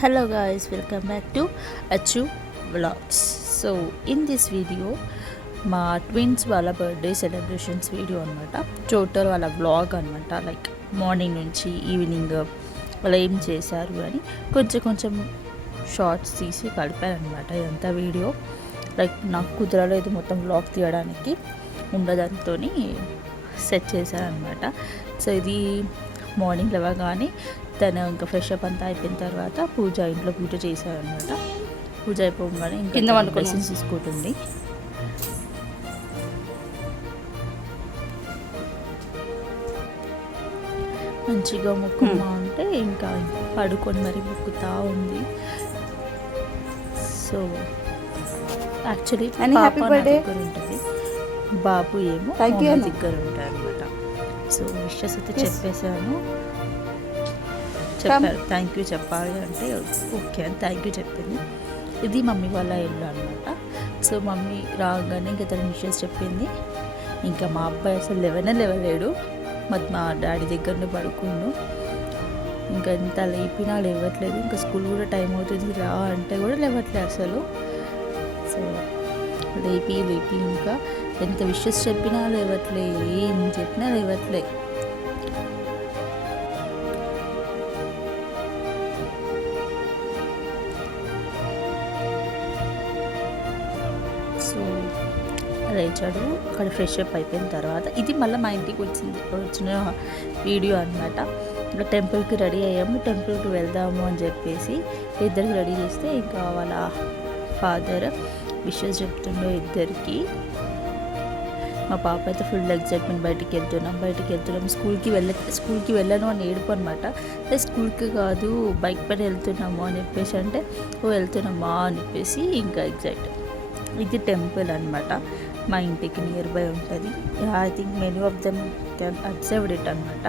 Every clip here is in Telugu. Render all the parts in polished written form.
Hello guys, welcome back to Achu Vlogs. So in this video మా ట్విన్స్ వాళ్ళ బర్త్డే సెలబ్రేషన్స్ వీడియో అనమాట. టోటల్ వాళ్ళ వ్లాగ్ అనమాట. లైక్ మార్నింగ్ నుంచి ఈవినింగ్ వాళ్ళు ఏం చేశారు అని కొంచెం షార్ట్స్ తీసి కలిపారనమాట. ఇదంతా వీడియో లైక్ నాకు కుదరలేదు మొత్తం వ్లాగ్ తీయడానికి, ఉండడంతో సెట్ చేశారనమాట. సో ఇది మార్నింగ్ లేవగానే తను ఇంకా ఫ్రెష్ అప్ అంతా అయిపోయిన తర్వాత ఇంట్లో పూజ చేశారనమాట. పూజ అయిపోగానే ఇంకా బ్లెస్సింగ్స్ తీసుకుంటుంది. మంచిగా మొక్కుమా అంటే ఇంకా పడుకొని మరి మొక్కుతా ఉంది. సో యాక్చువల్లీ పాప నా దగ్గర ఉంటుంది, బాబు ఏమో దగ్గర ఉంటారు అనమాట. సో విషెస్ అయితే చెప్పేశాను, చెప్పారు థ్యాంక్ యూ చెప్పాలి అంటే ఓకే అని థ్యాంక్ యూ చెప్పింది. ఇది మమ్మీ వాళ్ళ ఇల్లు అనమాట. సో మమ్మీ రాగానే ఇంకా తన విషెస్ చెప్పింది. ఇంకా మా అబ్బాయి అసలు లేవలేడు, మా డాడీ దగ్గరనే పడుకుండు. ఇంకా ఎంత లేపినా లేవట్లేదు. ఇంకా స్కూల్ కూడా టైం అవుతుంది రా అంటే కూడా లేవట్లేదు అసలు. సో లేపి ఇంకా ఎంత విషెస్ చెప్పినా లేవట్లే, ఏం చెప్పినా లేవట్లే. సో లేచాడు. అక్కడ ఫ్రెష్ అప్ అయిపోయిన తర్వాత ఇది మళ్ళీ మా ఇంటికి వచ్చిన వీడియో అనమాట. ఇంకా టెంపుల్కి రెడీ అయ్యాము, టెంపుల్కి వెళ్దాము అని చెప్పేసి ఇద్దరికి రెడీ చేస్తే ఇంకా వాళ్ళ ఫాదర్ విషెస్ చెప్తుండో ఇద్దరికి. మా పాప అయితే ఫుల్ ఎగ్జైట్మెంట్, బయటికి వెళ్తున్నాం స్కూల్కి వెళ్ళను అని ఏడుపు అనమాట. స్కూల్కి కాదు బైక్ పైన వెళ్తున్నాము అని చెప్పేసి అంటే వెళ్తున్నామా అని చెప్పేసి ఇంకా ఎగ్జైట్. ఇది టెంపుల్ అనమాట, మా ఇంటికి నియర్ బై ఉంటుంది. I think many of them can observed it అనమాట.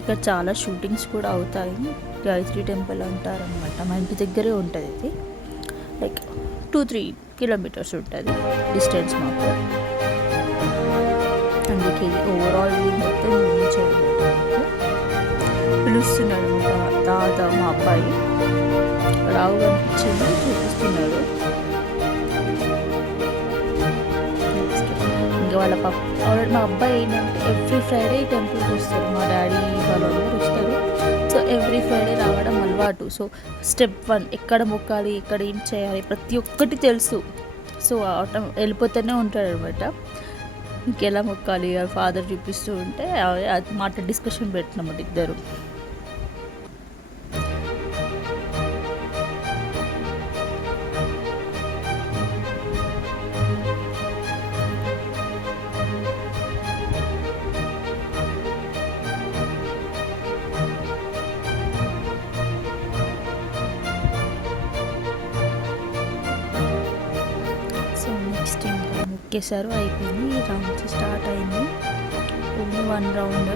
ఇక్కడ చాలా షూటింగ్స్ కూడా అవుతాయి. గాయత్రి టెంపుల్ అంటారనమాట. మా ఇంటి దగ్గరే ఉంటుంది. ఇది లైక్ 2-3 కిలోమీటర్స్ ఉంటుంది డిస్టెన్స్ మాకు. అందుకే ఇది ఓవరాల్ వ్యూ మొత్తం పిలుస్తున్నాడు తాత. మా అబ్బాయి రావు కనిపించింది, చూపిస్తున్నాడు. ఇంకా వాళ్ళ మా అబ్బాయి ఏంటంటే ఎవ్రీ ఫ్రైడే టెంపుల్కి వస్తారు, మా డాడీ వాళ్ళందరూ వస్తారు. సో ఎవ్రీ ఫ్రైడే రావడం అలవాటు. సో స్టెప్ 1 ఎక్కడ మొక్కాలి, ఎక్కడ ఏం చేయాలి ప్రతి ఒక్కటి తెలుసు. సో వెళ్ళిపోతూనే ఉంటాడు అనమాట. ఇంకెలా మొక్కాలి ఫాదర్ చూపిస్తూ ఉంటే మాట డిస్కషన్ పెట్టినమాట ఇద్దరు. మొక్కేశారు, అయిపోయింది. రౌండ్స్ స్టార్ట్ అయింది. Only 1 round.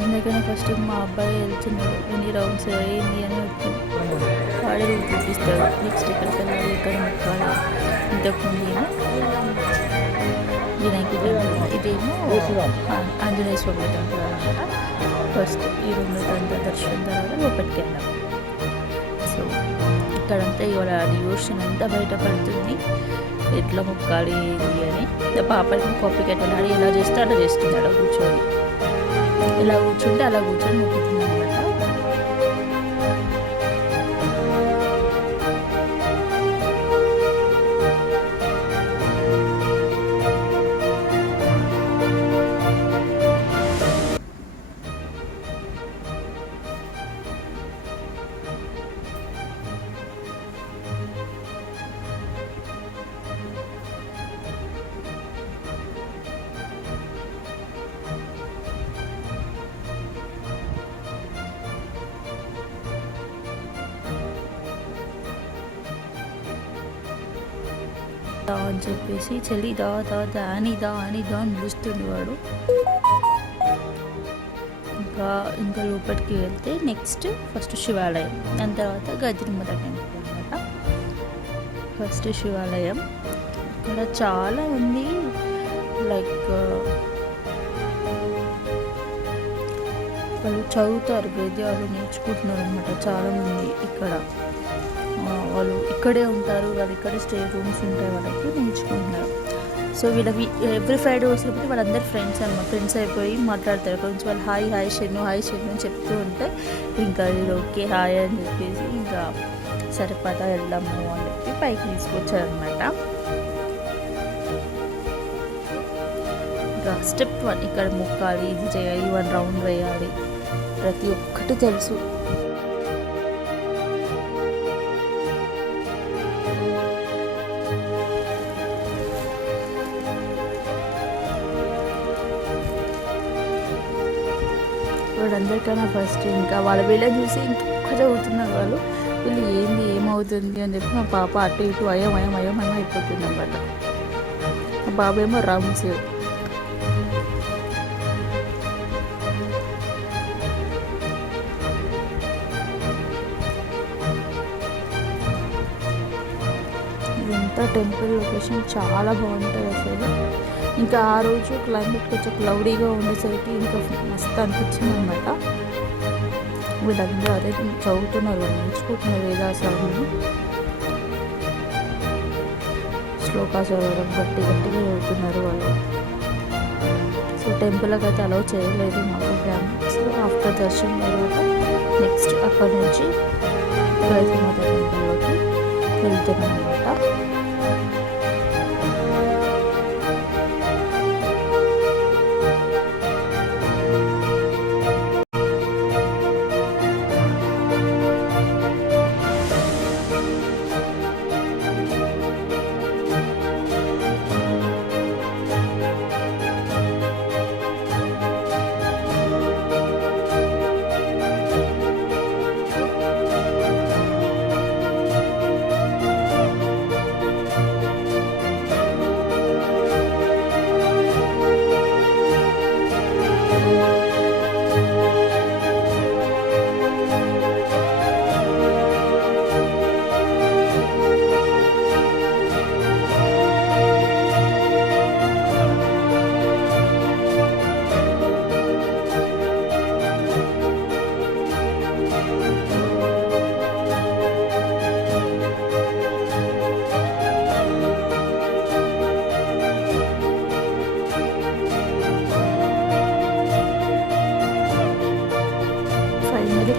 అందుకనే ఫస్ట్ మా అబ్బాయి వెళ్తున్నాడు, ఎన్ని రౌండ్స్ అయింది అని వాడే చూపిస్తాడు. నెక్స్ట్ ఇక్కడికి వెళ్ళాలి, ఇక్కడ మొక్కాలి. ఇంతకుముందు ఏమో వినాయకుడి టెంపుల్, ఇదేమో ఆంజనేయ స్వామి టెంపుల్ అనమాట. ఫస్ట్ ఈ 2 గంటల దర్శనం తర్వాత లోపలికి వెళ్ళాము. సో ఇక్కడంతా ఇవాళ డివోషన్ అంతా బయటపడుతుంది, ఎట్లా మొక్కాలి అని. పాపకి కాపీ కట్టాలి, ఎలా చేస్తే అలా చేస్తున్నాడు. కూర్చొని ఇలా కూర్చుంటే అలా కూర్చొని మొక్కుతుంది అనమాట. దా అని చెప్పేసి చెల్లి దా అని పిలుస్తుండేవాడు. ఇంకా లోపలికి వెళ్తే నెక్స్ట్ ఫస్ట్ శివాలయం, దాని తర్వాత గజనిమ్మల టెంపుల్ అనమాట. ఫస్ట్ శివాలయం. ఇక్కడ చాలా ఉంది లైక్ వాళ్ళు చదువుతారు, వేద్యాలు నేర్చుకుంటున్నారు అనమాట చాలామంది ఇక్కడ. వాళ్ళు ఇక్కడే ఉంటారు, వాళ్ళు ఇక్కడే స్టే రూమ్స్ ఉంటాయి, వాళ్ళకి నేర్చుకుంటున్నారు. సో వీళ్ళకి ఎవ్రీ ఫ్రైడే వచ్చినప్పుడు వాళ్ళందరూ ఫ్రెండ్స్ అనమాట, ఫ్రెండ్స్ అయిపోయి మాట్లాడతారు. కొంచెం వాళ్ళు హాయ్ హాయ్ షెన్ను అని చెప్తూ ఉంటే ఇంకా వీళ్ళు ఓకే హాయ్ అని చెప్పేసి ఇంకా సరే పద వెళ్దాము అని చెప్పి పైకి తీసుకొచ్చారనమాట. ఇంకా స్టెప్ 1 ఇక్కడ మొక్కాలి, ఇది చేయాలి, 1 రౌండ్ వేయాలి, ప్రతి ఒక్కటి తెలుసు. వాళ్ళందరికన్నా ఫస్ట్ ఇంకా వాళ్ళ వీళ్ళని చూసి ఇంకా చదువుతున్నారు వాళ్ళు. వీళ్ళు ఏంది ఏమవుతుంది అని చెప్పి మా పాప అటు ఇటు అయం అయిపోతుంది అనమాట. మా బాబు ఏమో రౌండ్స్. ఇదంతా టెంపుల్ లొకేషన్ చాలా బాగుంటుంది అసలు. ఇంకా ఆ రోజు క్లైమేట్ కొంచెం క్లౌడీగా ఉండేసరికి ఇంకా మస్తు అనిపించింది అనమాట. వీళ్ళందరూ అదే చదువుతున్నారు, వాళ్ళు నేర్చుకుంటున్నారు వేదాసాలను. శ్లోకా చదవడం గట్టిగా చదువుతున్నారు వాళ్ళు. సో టెంపుల్కి అయితే అలౌ చేయలేదు మాకు ఫ్యామిలీ. సో ఆఫ్టర్ దర్శనం తర్వాత నెక్స్ట్ అక్కడ నుంచి గాయత్రీమాత టెంపుల్లోకి వెళ్తున్నాం అనమాట.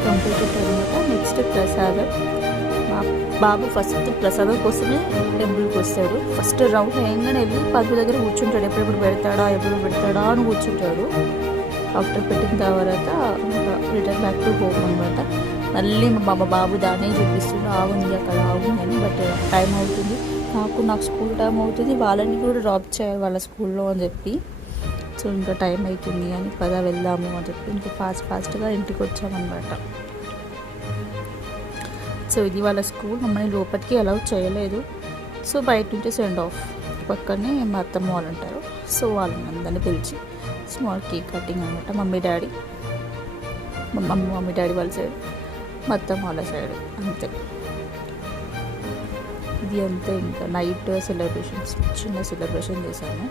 కంప్లీట్ తర్వాత నెక్స్ట్ ప్రసాదం. మా బాబు ఫస్ట్ ప్రసాదం కోసమే టెంపుల్కి వస్తాడు. ఫస్ట్ రౌండ్ వేయంగానే వెళ్ళి పద్దు దగ్గర కూర్చుంటాడు, ఎప్పుడెప్పుడు పెడతాడా అని కూర్చుంటాడు. ఆఫ్టర్ పెట్టిన తర్వాత రిటర్న్ బ్యాక్ టు హోమ్ అనమాట. మళ్ళీ మా బాబు దానే చూపిస్తుంది, ఆగుంది అక్కడ ఆగుంది అని. బట్ టైం అవుతుంది, నాకు స్కూల్ టైం అవుతుంది, వాళ్ళని కూడా డ్రాప్ చేయాలి వాళ్ళ స్కూల్లో అని చెప్పి. సో ఇంకా టైం అవుతుంది అని పద వెళ్దాము అని చెప్పి ఇంకా ఫాస్ట్గా ఇంటికి వచ్చామన్నమాట. సో ఇది వాళ్ళ స్కూల్, మమ్మల్ని లోపలికి అలౌ చేయలేదు. సో బయట నుంచి సెండ్ ఆఫ్ పక్కనే మా అత్తమ్మ వాళ్ళు ఉంటారు. సో వాళ్ళని అందరినీ పిలిచి స్మాల్ కేక్ కటింగ్ అనమాట. మమ్మీ డాడీ వాళ్ళ సైడ్, మా అత్తమ్మ వాళ్ళ సైడ్ అంతే. ఇది అంతే. ఇంకా నైట్ సెలబ్రేషన్స్, చిన్న సెలబ్రేషన్ చేశాను.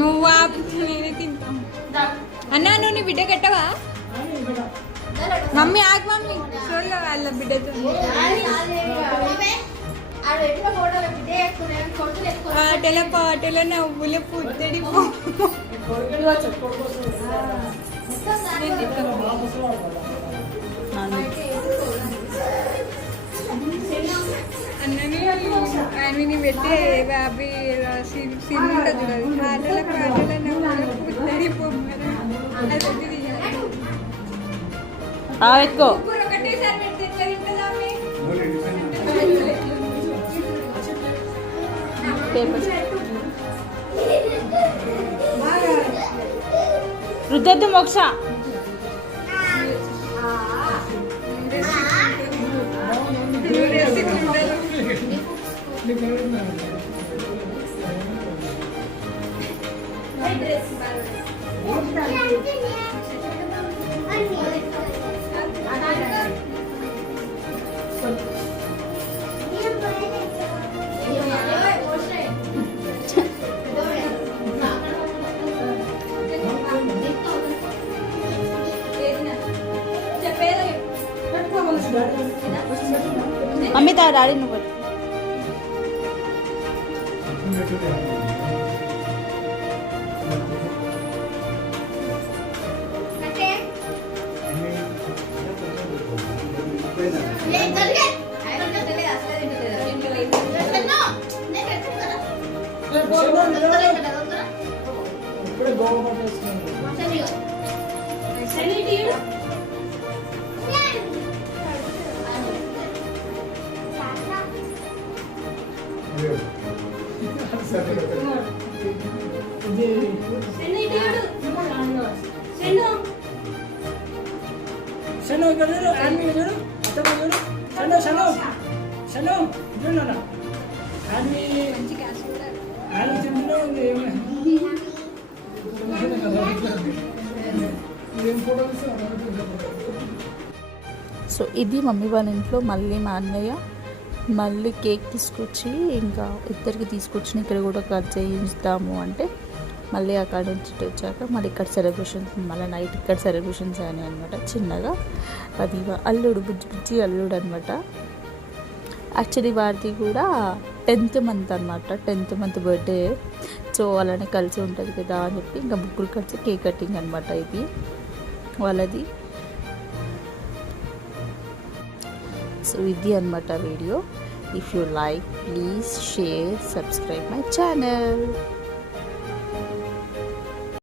నువ్వు నేనే తింటాం అన్నా. నువ్వు నీ బిడ్డ కట్టవా? మమ్మీ ఆగు మమ్మీ, చూడగా వాళ్ళ బిడ్డతో పాటల నవ్వుల పుట్టడి అన్నని పెట్టి అవి సినిమా ఉంటుంది చూడాలి. పాటల నవ్వుల పుట్టడి బొమ్మరా ఒకటేసారి పెడితే రుద్దద్దు మోక్ష. మమ్మీ తా డాడీ నువ్వు సో ఇది మమ్మీ వాళ్ళ ఇంట్లో. మళ్ళీ మా అన్నయ్య మళ్ళీ కేక్ తీసుకొచ్చి ఇంకా ఇద్దరికి తీసుకొచ్చి ఇక్కడ కూడా కట్ చేయిస్తాము అంటే మళ్ళీ అక్కడ నుంచి వచ్చాక మళ్ళీ ఇక్కడ సెలబ్రేషన్స్, మళ్ళీ నైట్ ఇక్కడ సెలబ్రేషన్స్ అయినాయి అనమాట చిన్నగా. అది అల్లుడు బుజ్జి అల్లుడు అనమాట. యాక్చువల్లీ వారిది కూడా 10th month అనమాట, 10th month బర్త్డే. సో అలానే కలిసి ఉంటుంది కదా అని చెప్పి ఇంకా ముగ్గురు కలిసి కేక్ కటింగ్ అనమాట ఇది వాళ్ళది. సో ఇది అనమాట video. If you like, please share, subscribe my channel.